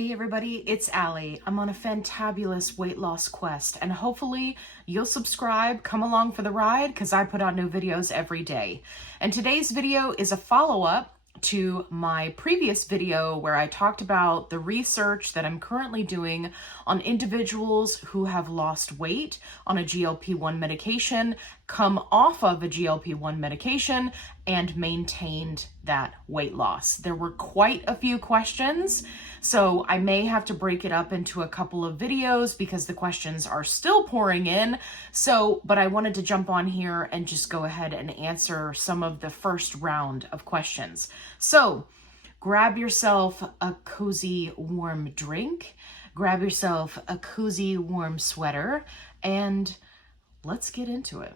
Hey everybody, it's Allie. I'm on a fantabulous weight loss quest, and hopefully you'll subscribe, come along for the ride, because I put out new videos every day. And today's video is a follow-up to my previous video where I talked about the research that I'm currently doing on individuals who have lost weight on a GLP-1 medication, come off of a GLP-1 medication, and maintained that weight loss. There were quite a few questions, so I may have to break it up into a couple of videos because the questions are still pouring in. But I wanted to jump on here and just go ahead and answer some of the first round of questions. So grab yourself a cozy warm drink, grab yourself a cozy warm sweater, and let's get into it.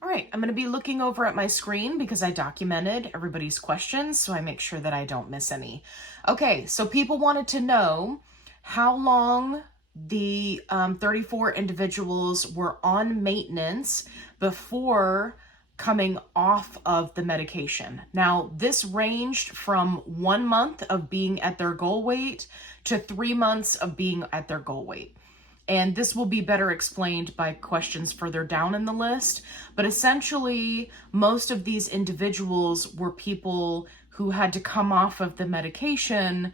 All right, I'm going to be looking over at my screen because I documented everybody's questions, so I make sure that I don't miss any. Okay, so people wanted to know how long the 34 individuals were on maintenance before coming off of the medication. Now, this ranged from 1 month of being at their goal weight to 3 months of being at their goal weight. And this will be better explained by questions further down in the list. But essentially, most of these individuals were people who had to come off of the medication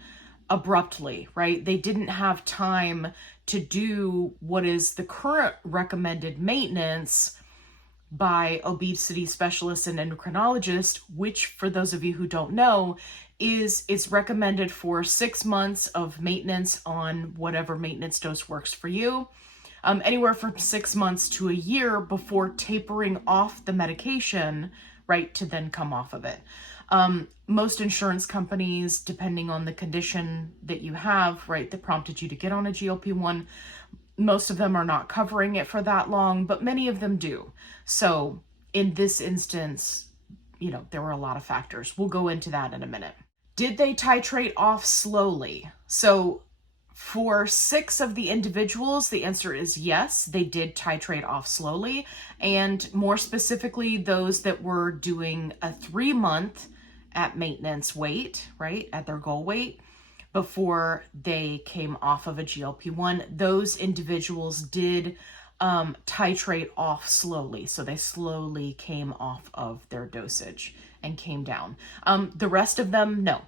abruptly, right? They didn't have time to do what is the current recommended maintenance by obesity specialists and endocrinologists, which, for those of you who don't know, it's recommended for 6 months of maintenance on whatever maintenance dose works for you, anywhere from 6 months to a year before tapering off the medication, right, to then come off of it. Most insurance companies, depending on the condition that you have, right, that prompted you to get on a GLP-1, most of them are not covering it for that long, but many of them do. So in this instance, there were a lot of factors. We'll go into that in a minute. Did they titrate off slowly? So for 6 of the individuals, the answer is yes, they did titrate off slowly. And more specifically, those that were doing a 3-month at maintenance weight, right, at their goal weight, before they came off of a GLP-1, those individuals did titrate off slowly. So they slowly came off of their dosage and came down. The rest of them, no,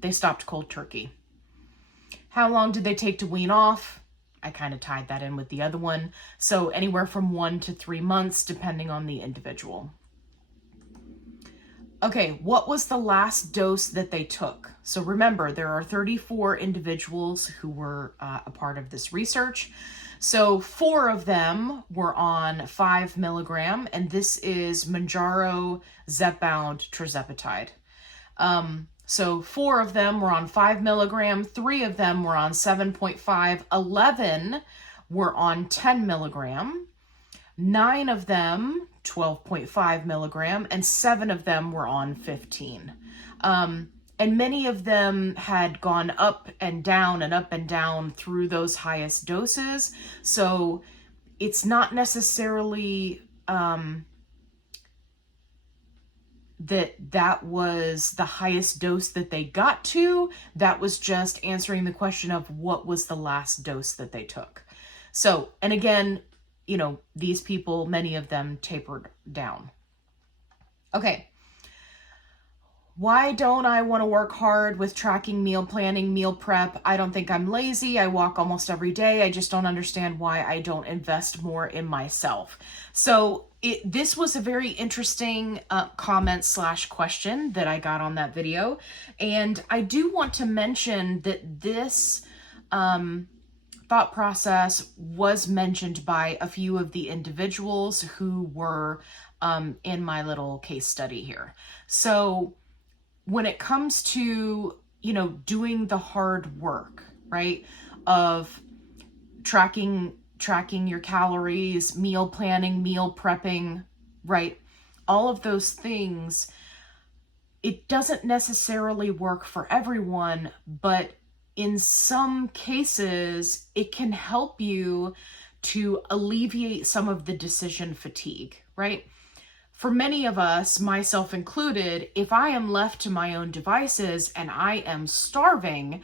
they stopped cold turkey. How long did they take to wean off? I kind of tied that in with the other one. So anywhere from 1 to 3 months, depending on the individual. Okay, what was the last dose that they took? So remember, there are 34 individuals who were a part of this research. So 4 of them were on 5 milligram, and this is Mounjaro Zepbound Tirzepatide. So 4 of them were on 5 milligram, 3 of them were on 7.5, 11 were on 10 milligram, 9 of them 12.5 milligram, and 7 of them were on 15. And many of them had gone up and down through those highest doses. So it's not necessarily that was the highest dose that they got to. That was just answering the question of what was the last dose that they took. So, and again, these people, many of them tapered down. Okay. Why don't I want to work hard with tracking meal planning, meal prep? I don't think I'm lazy. I walk almost every day. I just don't understand why I don't invest more in myself. So this was a very interesting comment/question that I got on that video. And I do want to mention that this thought process was mentioned by a few of the individuals who were in my little case study here. So when it comes to, doing the hard work, right, of tracking your calories, meal planning, meal prepping, right, all of those things, it doesn't necessarily work for everyone, but in some cases, it can help you to alleviate some of the decision fatigue, right? For many of us, myself included, if I am left to my own devices and I am starving,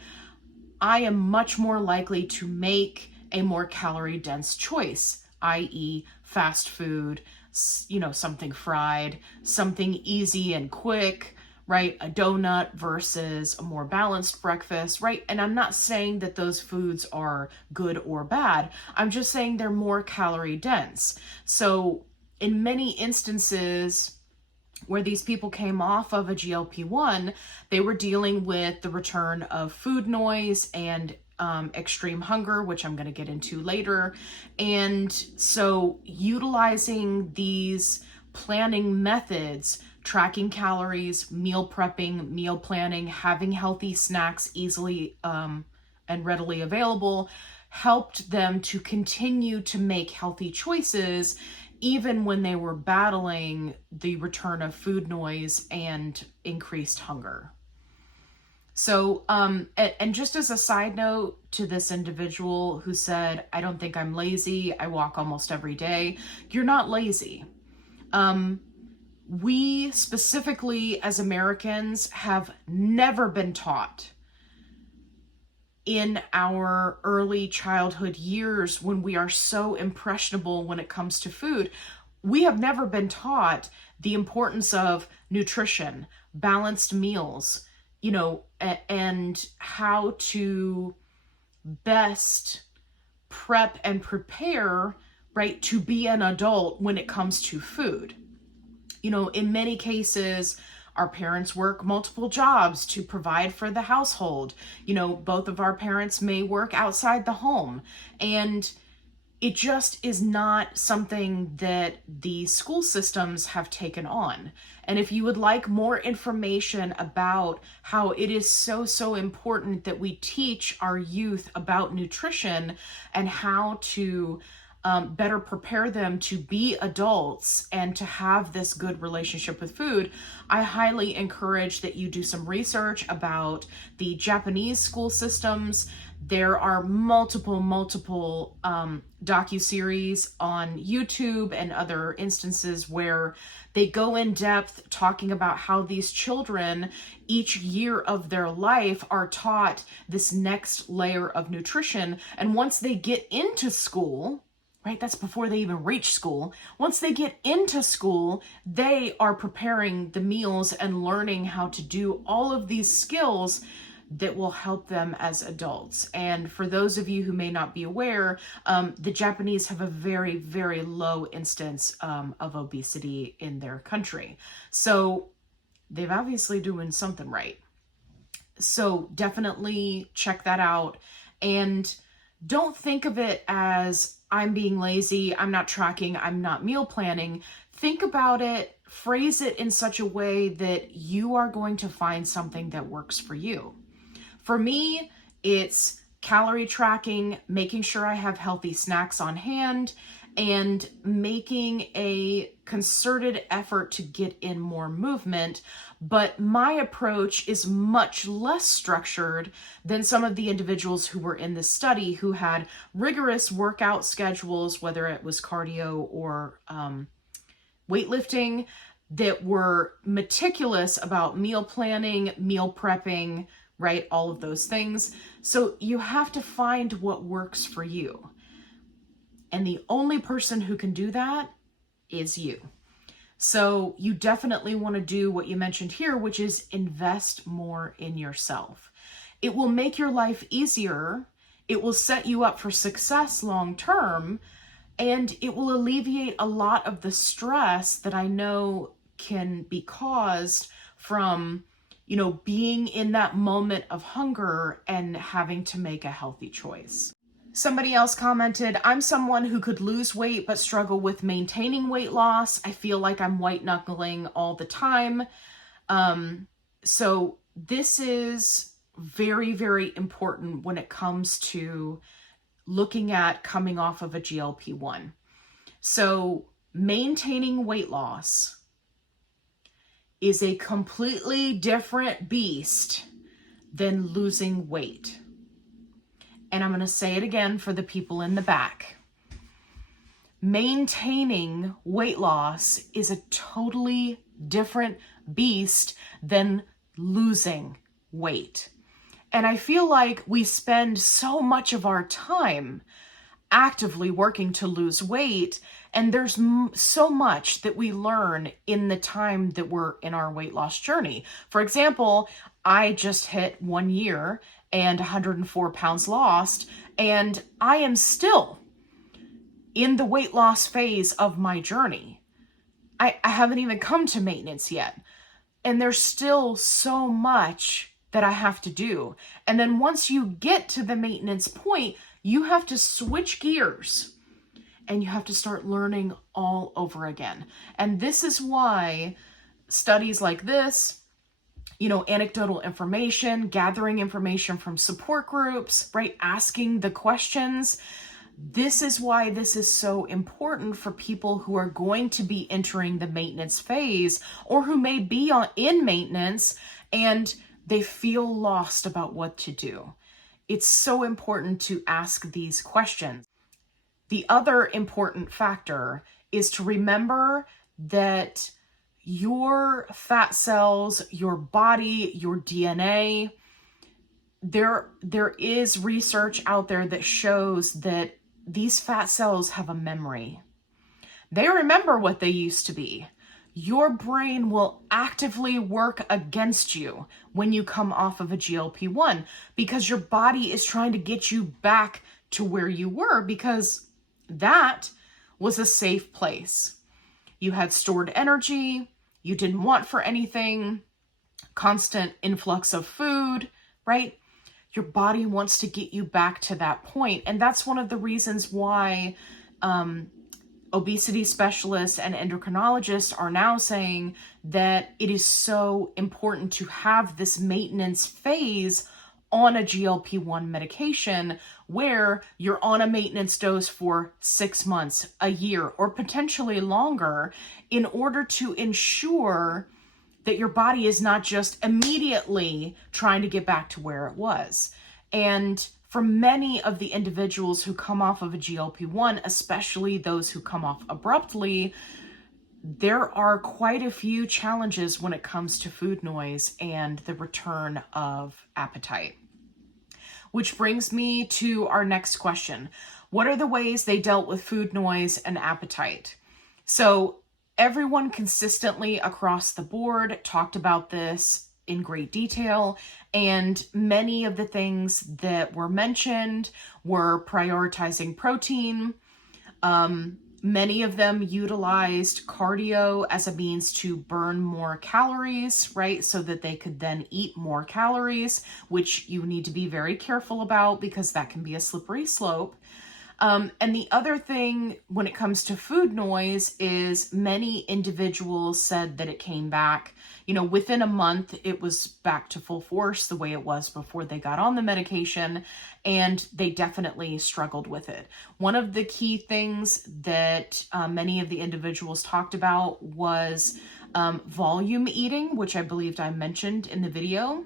I am much more likely to make a more calorie dense choice, i.e. fast food, something fried, something easy and quick, right? A donut versus a more balanced breakfast, right? And I'm not saying that those foods are good or bad. I'm just saying they're more calorie dense. So in many instances where these people came off of a GLP-1, they were dealing with the return of food noise and extreme hunger, which I'm going to get into later. And so utilizing these planning methods, tracking calories, meal prepping, meal planning, having healthy snacks easily and readily available, helped them to continue to make healthy choices even when they were battling the return of food noise and increased hunger. So, and just as a side note to this individual who said, I don't think I'm lazy, I walk almost every day, you're not lazy. We specifically as Americans have never been taught in our early childhood years, when we are so impressionable when it comes to food, we have never been taught the importance of nutrition, balanced meals, and how to best prep and prepare, right, to be an adult when it comes to food. In many cases, our parents work multiple jobs to provide for the household. Both of our parents may work outside the home, and it just is not something that the school systems have taken on. And if you would like more information about how it is so important that we teach our youth about nutrition and how to better prepare them to be adults and to have this good relationship with food, I highly encourage that you do some research about the Japanese school systems. There are multiple docuseries on YouTube and other instances where they go in depth talking about how these children each year of their life are taught this next layer of nutrition. And once they get into school, right, that's before they even reach school. Once they get into school, they are preparing the meals and learning how to do all of these skills that will help them as adults. And for those of you who may not be aware, the Japanese have a very low instance of obesity in their country. So they've obviously doing something right. So definitely check that out. And don't think of it as I'm being lazy, I'm not tracking, I'm not meal planning. Think about it, phrase it in such a way that you are going to find something that works for you. For me, it's calorie tracking, making sure I have healthy snacks on hand, and making a concerted effort to get in more movement. But my approach is much less structured than some of the individuals who were in this study who had rigorous workout schedules, whether it was cardio or weightlifting, that were meticulous about meal planning, meal prepping, right? All of those things. So you have to find what works for you. And the only person who can do that is you. So you definitely want to do what you mentioned here, which is invest more in yourself. It will make your life easier. It will set you up for success long term, and it will alleviate a lot of the stress that I know can be caused from, being in that moment of hunger and having to make a healthy choice. Somebody else commented, I'm someone who could lose weight but struggle with maintaining weight loss. I feel like I'm white knuckling all the time. So this is very important when it comes to looking at coming off of a GLP-1. So maintaining weight loss is a completely different beast than losing weight. And I'm going to say it again for the people in the back. Maintaining weight loss is a totally different beast than losing weight. And I feel like we spend so much of our time actively working to lose weight, and there's so much that we learn in the time that we're in our weight loss journey. For example, I just hit 1 year and 104 pounds lost, and I am still in the weight loss phase of my journey. I haven't even come to maintenance yet. And there's still so much that I have to do. And then once you get to the maintenance point, you have to switch gears and you have to start learning all over again. And this is why studies like this, anecdotal information, gathering information from support groups, right? Asking the questions. This is why this is so important for people who are going to be entering the maintenance phase or who may be in maintenance and they feel lost about what to do. It's so important to ask these questions. The other important factor is to remember that your fat cells, your body, your DNA, there is research out there that shows that these fat cells have a memory. They remember what they used to be. Your brain will actively work against you when you come off of a GLP-1 because your body is trying to get you back to where you were because that was a safe place. You had stored energy, you didn't want for anything, constant influx of food, right? Your body wants to get you back to that point. And that's one of the reasons why obesity specialists and endocrinologists are now saying that it is so important to have this maintenance phase on a GLP-1 medication where you're on a maintenance dose for 6 months, a year, or potentially longer in order to ensure that your body is not just immediately trying to get back to where it was. And for many of the individuals who come off of a GLP-1, especially those who come off abruptly, there are quite a few challenges when it comes to food noise and the return of appetite. Which brings me to our next question. What are the ways they dealt with food noise and appetite? So everyone consistently across the board talked about this in great detail, and many of the things that were mentioned were prioritizing protein. Many of them utilized cardio as a means to burn more calories, right? So that they could then eat more calories, which you need to be very careful about because that can be a slippery slope. And the other thing when it comes to food noise is many individuals said that it came back, within a month, it was back to full force the way it was before they got on the medication, and they definitely struggled with it. One of the key things that many of the individuals talked about was volume eating, which I believed I mentioned in the video.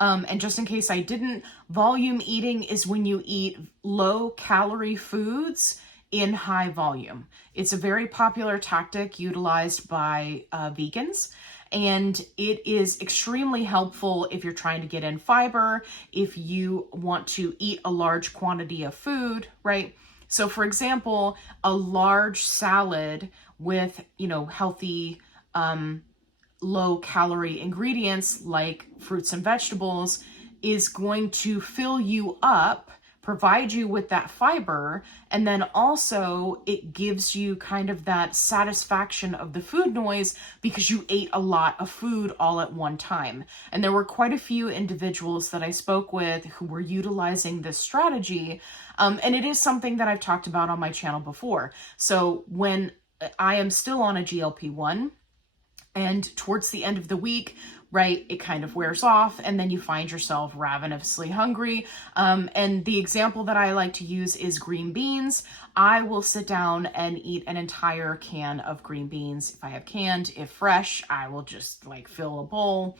And just in case I didn't, volume eating is when you eat low-calorie foods in high volume. It's a very popular tactic utilized by vegans, and it is extremely helpful if you're trying to get in fiber, if you want to eat a large quantity of food, right? So for example, a large salad with, healthy, low-calorie ingredients like fruits and vegetables is going to fill you up, provide you with that fiber, and then also it gives you kind of that satisfaction of the food noise because you ate a lot of food all at one time. And there were quite a few individuals that I spoke with who were utilizing this strategy, and it is something that I've talked about on my channel before. So when I am still on a GLP-1, and towards the end of the week, right, it kind of wears off and then you find yourself ravenously hungry. And the example that I like to use is green beans. I will sit down and eat an entire can of green beans. If I have canned, if fresh, I will just fill a bowl.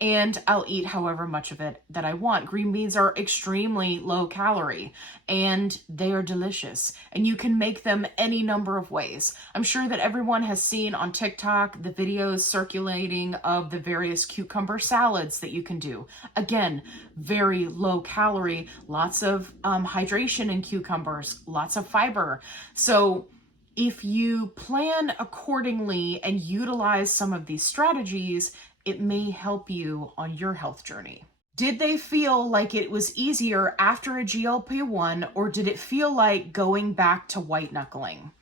and I'll eat however much of it that I want. Green beans are extremely low calorie and they are delicious, and you can make them any number of ways. I'm sure that everyone has seen on TikTok the videos circulating of the various cucumber salads that you can do. Again, very low calorie, lots of hydration in cucumbers, lots of fiber. So if you plan accordingly and utilize some of these strategies, it may help you on your health journey. Did they feel like it was easier after a GLP-1, or did it feel like going back to white knuckling?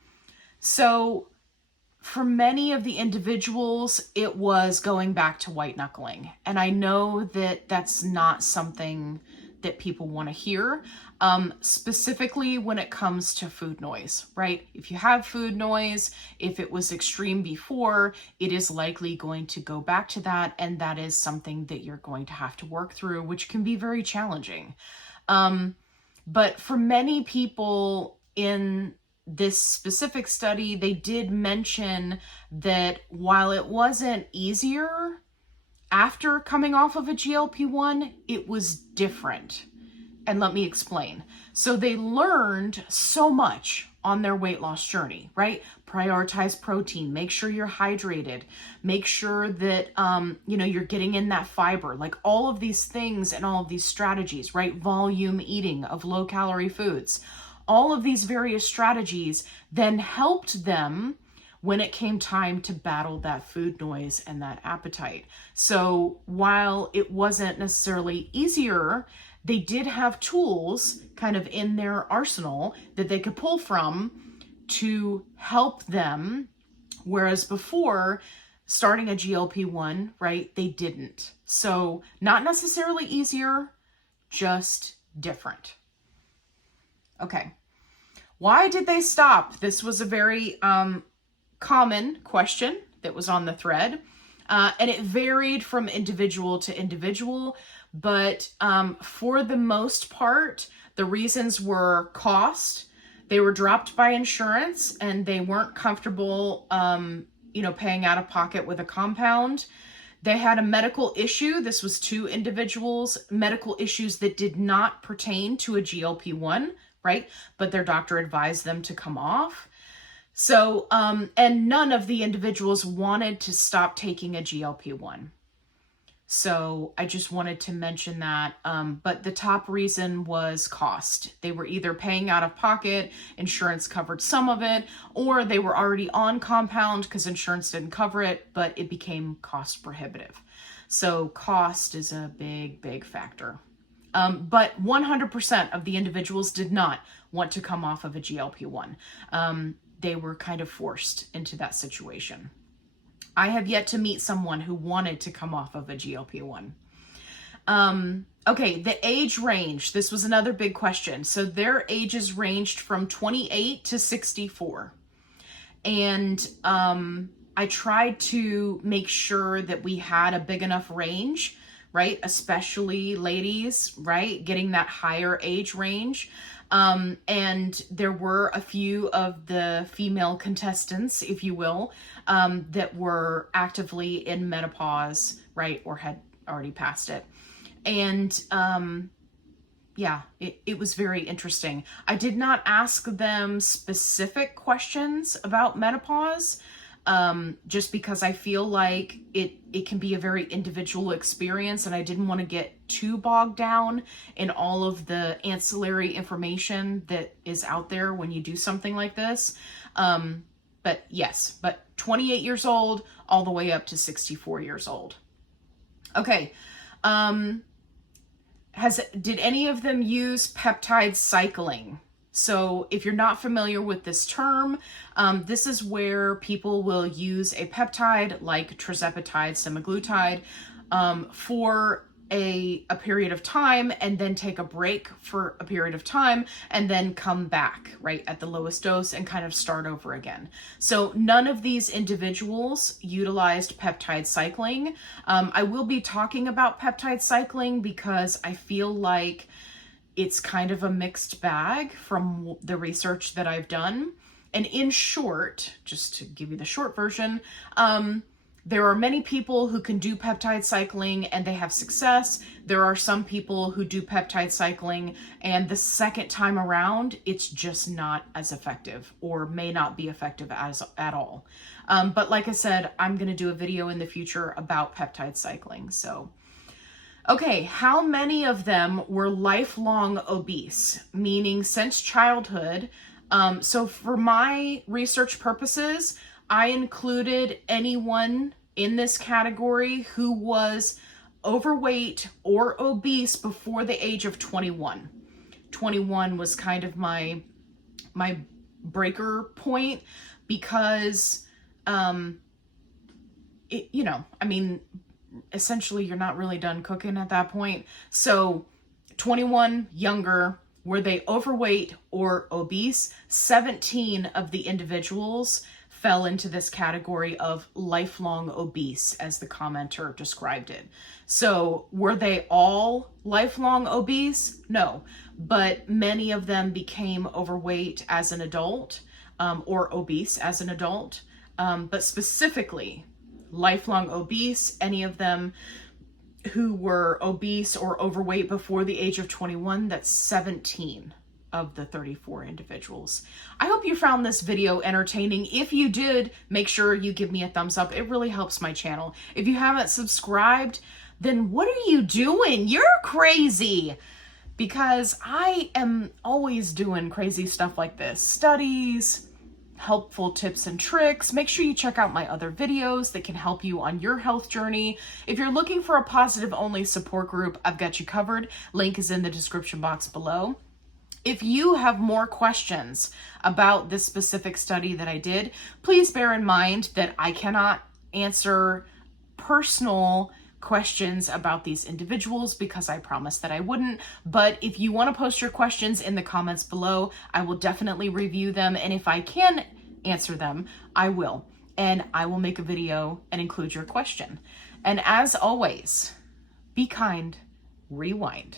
So for many of the individuals, it was going back to white knuckling. And I know that that's not something that people want to hear, specifically when it comes to food noise, right? If you have food noise, if it was extreme before, it is likely going to go back to that. And that is something that you're going to have to work through, which can be very challenging. But for many people in this specific study, they did mention that while it wasn't easier after coming off of a GLP-1, it was different. And let me explain. So they learned so much on their weight loss journey, right? Prioritize protein, make sure you're hydrated, make sure that, you're getting in that fiber, like all of these things and all of these strategies, right? Volume eating of low calorie foods. All of these various strategies then helped them when it came time to battle that food noise and that appetite. So while it wasn't necessarily easier, they did have tools kind of in their arsenal that they could pull from to help them. Whereas before starting a GLP-1, right, they didn't. So not necessarily easier, just different. Okay. Why did they stop? This was a very common question that was on the thread. And it varied from individual to individual, but for the most part, the reasons were cost. They were dropped by insurance and they weren't comfortable, paying out of pocket with a compound. They had a medical issue. This was 2 individuals, medical issues that did not pertain to a GLP-1, right? But their doctor advised them to come off. So, and none of the individuals wanted to stop taking a GLP-1. So I just wanted to mention that. But the top reason was cost. They were either paying out of pocket, insurance covered some of it, or they were already on compound because insurance didn't cover it, but it became cost prohibitive. So cost is a big, big factor. But 100% of the individuals did not want to come off of a GLP-1. They were kind of forced into that situation. I have yet to meet someone who wanted to come off of a GLP-1. Okay, the age range. This was another big question. So their ages ranged from 28 to 64. And I tried to make sure that we had a big enough range, right? Especially ladies, right? Getting that higher age range. And there were a few of the female contestants, if you will, that were actively in menopause, right? Or had already passed it. And, it was very interesting. I did not ask them specific questions about menopause, just because I feel like it can be a very individual experience, and I didn't want to get too bogged down in all of the ancillary information that is out there when you do something like this. But yes, but 28 years old all the way up to 64 years old. Okay. Did any of them use peptide cycling? So if you're not familiar with this term, this is where people will use a peptide like Tirzepatide, Semaglutide, for a period of time and then take a break for a period of time and then come back, right, at the lowest dose and kind of start over again. So none of these individuals utilized peptide cycling. I will be talking about peptide cycling because I feel like it's kind of a mixed bag from the research that I've done. And in short, just to give you the short version, There are many people who can do peptide cycling and they have success. There are some people who do peptide cycling and the second time around, it's just not as effective or may not be effective at all. But like I said, I'm going to do a video in the future about peptide cycling. So, okay, how many of them were lifelong obese, meaning since childhood? So for my research purposes, I included anyone in this category who was overweight or obese before the age of 21. 21 was kind of my breaker point because, essentially you're not really done cooking at that point. So 21, younger. Were they overweight or obese? 17 of the individuals fell into this category of lifelong obese, as the commenter described it. So were they all lifelong obese? No, but many of them became overweight as an adult, or obese as an adult. But specifically, lifelong obese, any of them who were obese or overweight before the age of 21, that's 17 of the 34 individuals. I hope you found this video entertaining. If you did, make sure you give me a thumbs up. It really helps my channel. If you haven't subscribed, then what are you doing? You're crazy. Because I am always doing crazy stuff like this. Studies, helpful tips and tricks. Make sure you check out my other videos that can help you on your health journey. If you're looking for a positive only support group, I've got you covered. Link is in the description box below. If you have more questions about this specific study that I did, please bear in mind that I cannot answer personal questions about these individuals because I promised that I wouldn't. But if you want to post your questions in the comments below, I will definitely review them. And if I can answer them, I will. And I will make a video and include your question. And as always, be kind, rewind.